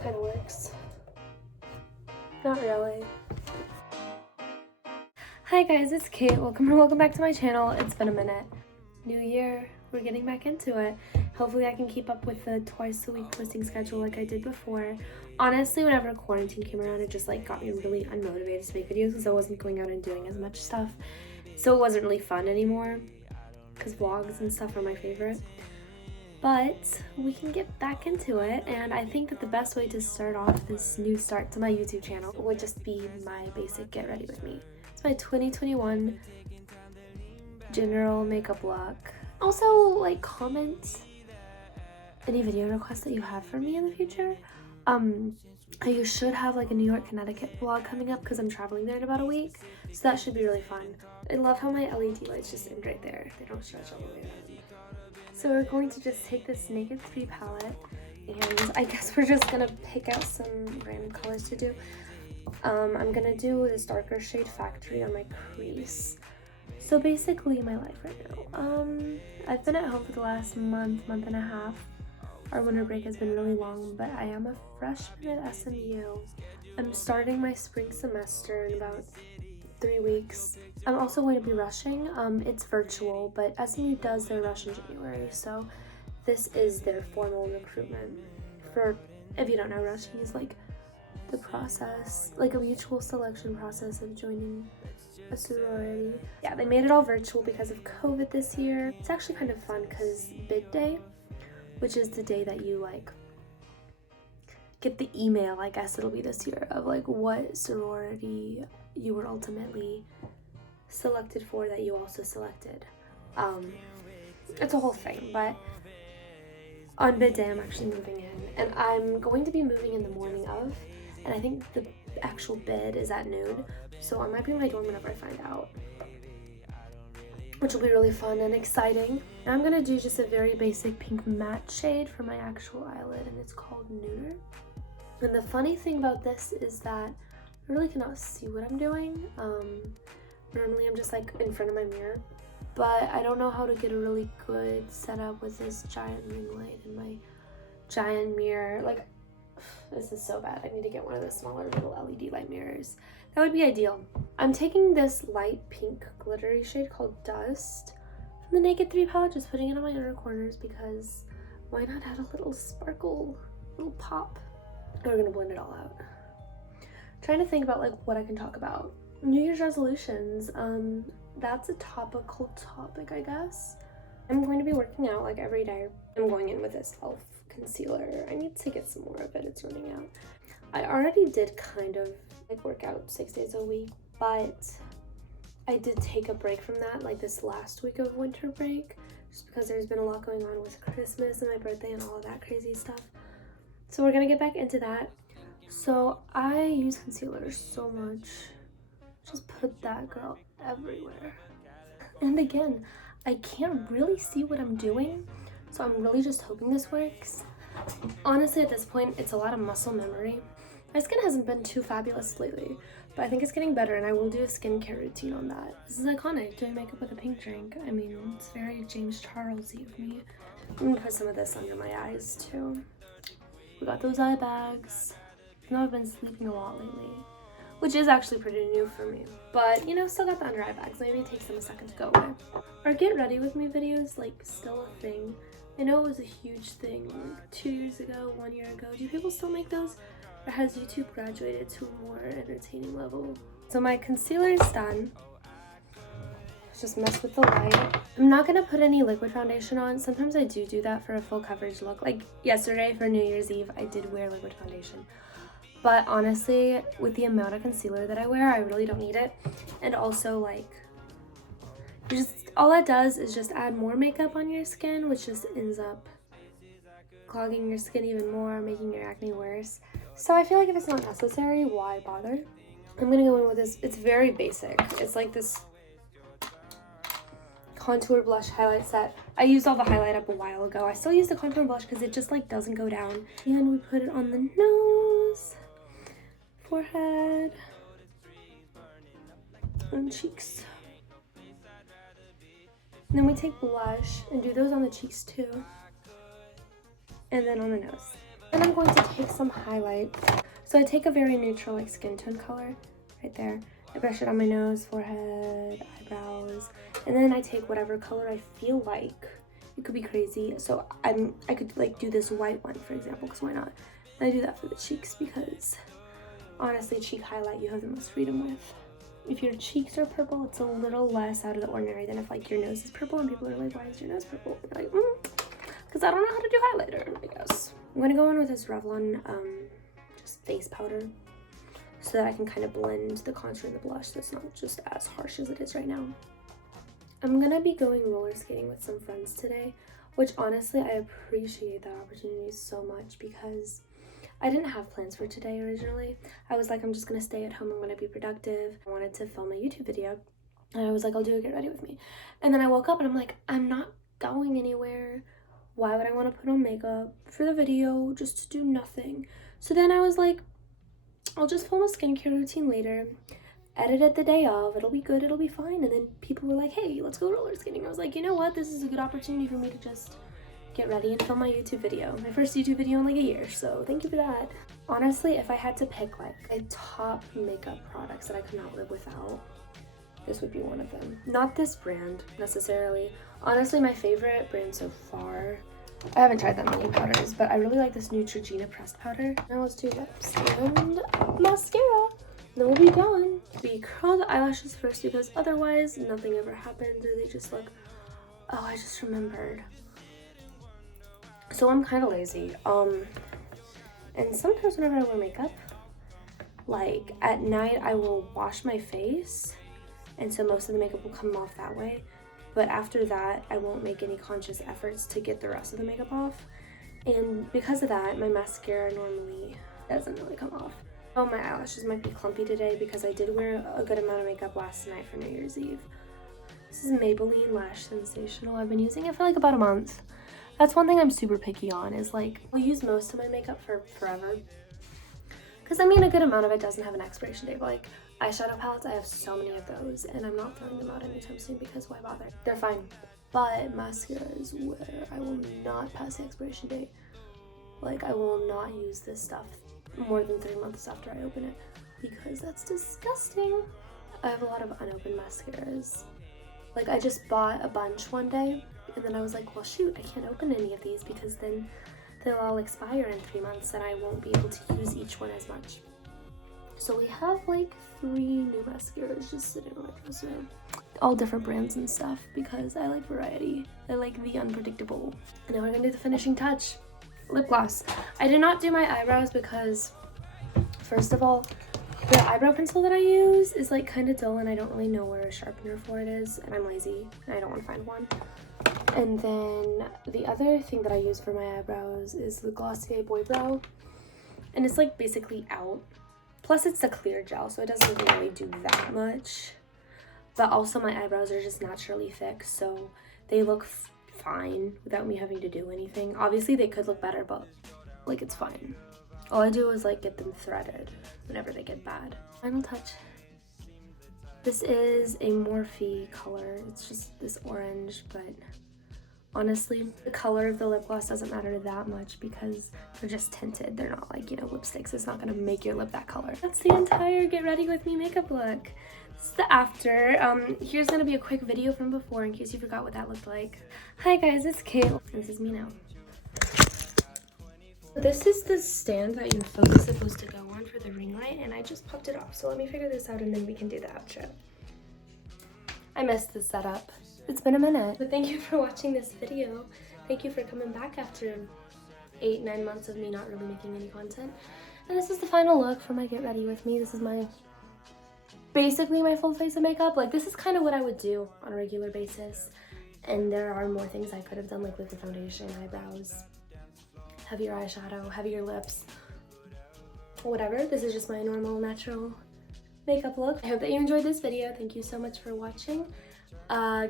that kind of works. Not really. Hi guys, it's Kate. Welcome back to my channel. It's been a minute. New year, we're getting back into it. Hopefully I can keep up with the twice a week posting schedule like I did before. Honestly, whenever quarantine came around, it just like got me really unmotivated to make videos because I wasn't going out and doing as much stuff. So it wasn't really fun anymore because vlogs and stuff are my favorite. But we can get back into it, and I think that the best way to start off this new start to my YouTube channel would just be my basic get ready with me. It's my 2021 general makeup look. Also, like, comment any video requests that you have for me in the future. You should have like a New York, Connecticut vlog coming up because I'm traveling there in about a week, so that should be really fun. I love how my LED lights just end right there. They don't stretch all the way around. So we're going to just take this Naked 3 palette, and I guess we're just gonna pick out some random colors to do. I'm gonna do this darker shade Factory on my crease. So basically my life right now. I've been at home for the last month and a half. Our winter break has been really long, but I am a freshman at SMU. I'm starting my spring semester in about 3 weeks. I'm also going to be rushing. It's virtual, but SMU does their rush in January, so this is their formal recruitment. For, if you don't know, rushing is like the process, like a mutual selection process of joining a sorority. Yeah, they made it all virtual because of COVID this year. It's actually kind of fun because bid day, which is the day that you like get the email, I guess it'll be this year, of like what sorority you were ultimately selected for that you also selected. It's a whole thing, but on bid day I'm actually moving in, and I'm going to be moving in the morning of, and I think the actual bid is at noon, so I might be in my dorm whenever I find out, which will be really fun and exciting. And I'm gonna do just a very basic pink matte shade for my actual eyelid, and it's called Nooner. And the funny thing about this is that I really cannot see what I'm doing. Normally I'm just like in front of my mirror, but I don't know how to get a really good setup with this giant ring light in my giant mirror. Like, this is so bad. I need to get one of the smaller little LED light mirrors. That would be ideal. I'm taking this light pink glittery shade called Dust from the Naked 3 palette, just putting it on my inner corners because why not add a little sparkle, little pop? And we're gonna blend it all out. Trying to think about like what I can talk about. New Year's resolutions. That's a topical topic, I guess. I'm going to be working out like every day. I'm going in with this e.l.f. concealer. I need to get some more of it. It's running out. I already did kind of like work out 6 days a week, but I did take a break from that like this last week of winter break just because there's been a lot going on with Christmas and my birthday and all of that crazy stuff. So we're gonna get back into that. So I use concealer so much. Just put that girl everywhere. And again, I can't really see what I'm doing, so I'm really just hoping this works. Honestly, at this point, it's a lot of muscle memory. My skin hasn't been too fabulous lately, but I think it's getting better, and I will do a skincare routine on that. This is iconic, doing makeup with a pink drink. I mean, it's very James Charles-y of me. I'm gonna put some of this under my eyes, too. We got those eye bags. I know I've been sleeping a lot lately, which is actually pretty new for me. But, you know, still got the under eye bags. Maybe it takes them a second to go away. Our get ready with me videos, like, still a thing. I know it was a huge thing like 2 years ago, 1 year ago. Do people still make those? Or has YouTube graduated to a more entertaining level? So my concealer is done. Just mess with the light. I'm not gonna put any liquid foundation on. Sometimes I do that for a full coverage look. Like yesterday for New Year's Eve, I did wear liquid foundation. But honestly, with the amount of concealer that I wear, I really don't need it. And also, like, all that does is just add more makeup on your skin, which just ends up clogging your skin even more, making your acne worse. So I feel like if it's not necessary, why bother? I'm gonna go in with this. It's very basic. It's like this contour blush highlight set. I used all the highlight up a while ago. I still use the contour blush because it just like doesn't go down. And we put it on the nose, forehead, and cheeks. And then we take blush and do those on the cheeks too. And then on the nose. And I'm going to take some highlights. So I take a very neutral like skin tone color right there. I brush it on my nose, forehead, eyebrows, and then I take whatever color I feel like. It could be crazy. So I could like do this white one, for example, because why not? And I do that for the cheeks because honestly, cheek highlight you have the most freedom with. If your cheeks are purple, it's a little less out of the ordinary than if like your nose is purple and people are like, why is your nose purple? And you're like, because I don't know how to do highlighter, I guess. I'm gonna go in with this Revlon just face powder so that I can kind of blend the contour and the blush so it's not just as harsh as it is right now. I'm gonna be going roller skating with some friends today, which honestly I appreciate that opportunity so much because I didn't have plans for today originally. I was like, I'm just gonna stay at home, I'm gonna be productive. I wanted to film a YouTube video and I was like, I'll do a get ready with me. And then I woke up and I'm like, I'm not going anywhere. Why would I want to put on makeup for the video just to do nothing? So then I was like, I'll just film a skincare routine later, edit it the day of, it'll be good, it'll be fine. And then people were like, hey, let's go roller skating. I was like, you know what? This is a good opportunity for me to just get ready and film my YouTube video. My first YouTube video in like a year, so thank you for that. Honestly, if I had to pick like a top makeup products that I could not live without, this would be one of them. Not this brand necessarily. Honestly, my favorite brand so far, I haven't tried that many powders, but I really like this Neutrogena pressed powder. Now let's do lips and mascara. Then we'll be done. We curl the eyelashes first because otherwise nothing ever happens or they just look, oh, I just remembered. So I'm kind of lazy. And sometimes whenever I wear makeup, like at night I will wash my face and so most of the makeup will come off that way. But after that, I won't make any conscious efforts to get the rest of the makeup off. And because of that, my mascara normally doesn't really come off. Oh, my eyelashes might be clumpy today because I did wear a good amount of makeup last night for New Year's Eve. This is Maybelline Lash Sensational. I've been using it for like about a month. That's one thing I'm super picky on is like, I'll use most of my makeup for forever. Because I mean, a good amount of it doesn't have an expiration date, but like eyeshadow palettes, I have so many of those and I'm not throwing them out anytime soon because why bother? They're fine. But mascara is where I will not pass the expiration date. Like I will not use this stuff more than 3 months after I open it because that's disgusting. I have a lot of unopened mascaras. Like I just bought a bunch one day and then I was like, well shoot, I can't open any of these because then they'll all expire in 3 months and I won't be able to use each one as much. So we have like 3 new mascaras just sitting on my dresser. All different brands and stuff because I like variety. I like the unpredictable. And now we're gonna do the finishing touch. Lip gloss. I did not do my eyebrows because first of all, the eyebrow pencil that I use is like kind of dull and I don't really know where a sharpener for it is and I'm lazy and I don't want to find one. And then the other thing that I use for my eyebrows is the Glossier Boy Brow. And it's like basically out. Plus it's a clear gel, so it doesn't really do that much. But also my eyebrows are just naturally thick, so they look fine without me having to do anything. Obviously they could look better, but like it's fine. All I do is like get them threaded whenever they get bad. Final touch. This is a Morphe color. It's just this orange, but honestly, the color of the lip gloss doesn't matter that much because they're just tinted. They're not like, you know, lipsticks. It's not gonna make your lip that color. That's the entire get ready with me makeup look. This is the after. Here's gonna be a quick video from before in case you forgot what that looked like. Hi guys, it's Kate. This is me now. This is the stand that your phone is supposed to go on for the ring light and I just popped it off. So let me figure this out and then we can do the outro. I missed the setup. It's been a minute, but thank you for watching this video. Thank you for coming back after 8-9 months of me not really making any content. And this is the final look for my get ready with me. This is basically my full face of makeup. Like this is kind of what I would do on a regular basis. And there are more things I could have done like with the foundation, eyebrows, heavier eyeshadow, heavier lips, whatever. This is just my normal, natural makeup look. I hope that you enjoyed this video. Thank you so much for watching.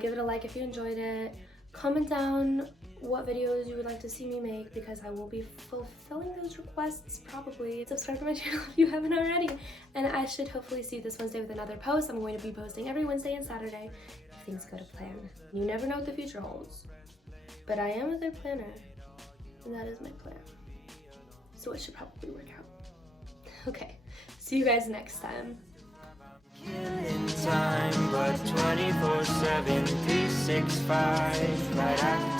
Give it a like if you enjoyed it. Comment down what videos you would like to see me make because I will be fulfilling those requests probably. Subscribe to my channel if you haven't already. And I should hopefully see you this Wednesday with another post. I'm going to be posting every Wednesday and Saturday if things go to plan. You never know what the future holds. But I am a good planner. And that is my plan. so it should probably work out. Okay, see you guys next time. In time, but 24/7, 365, right after